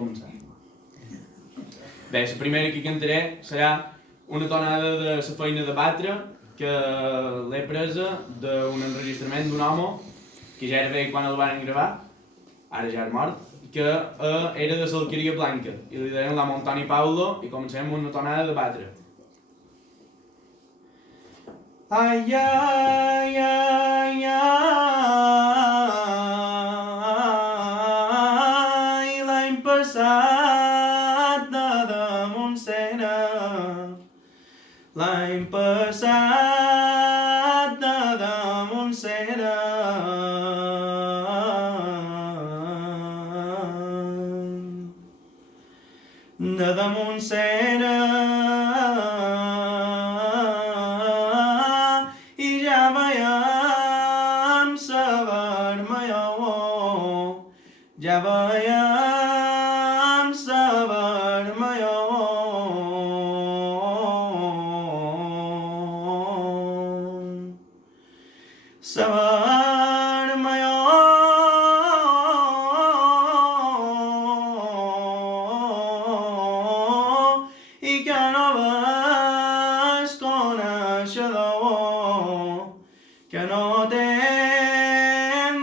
començar. Bé, la primera que cantaré serà una tonada de la feina de batre que l'he presa d'un enregistrament d'un home que ja era vell quan el van gravar, ara ja és mort, que era de l'Alqueria Blanca i li deien l'home Antoni Paulo i comencem amb una tonada de batre. Ai, ai, ai, ai, l'any passat de damunt cera, l'any passat de damunt cera, de damunt cera, i ja veiem sa vermellor, ja veiem sa vermellor. Sa vermellor i que no ves coneixedor, que no té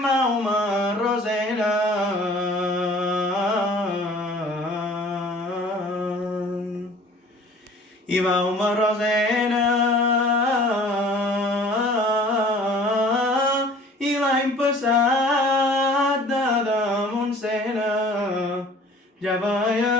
bauma rosera. I bauma rosera i l'any passat de damunt cera ja veia